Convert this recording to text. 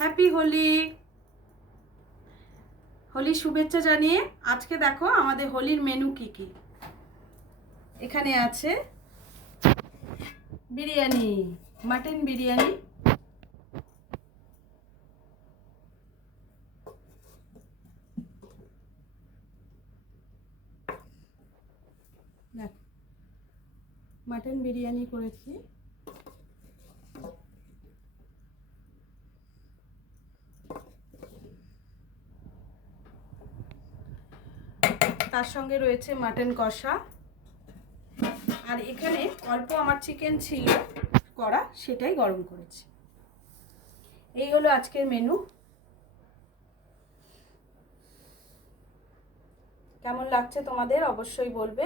Happy Holi. হোলির শুভেচ্ছা জানিয়ে আজকে দেখো আমাদের হোলির মেনু কি কি। এখানে আছে বিরিয়ানি, মাটন বিরিয়ানি, দেখো মাটন বিরিয়ানি করেছি, তার সঙ্গে রয়েছে মাটন কষা, আর এখানে অল্প আমার চিকেন ছিল করা, সেটাই গরম করেছি। এই হলো আজকের মেনু। কেমন লাগছে তোমাদের অবশ্যই বলবে।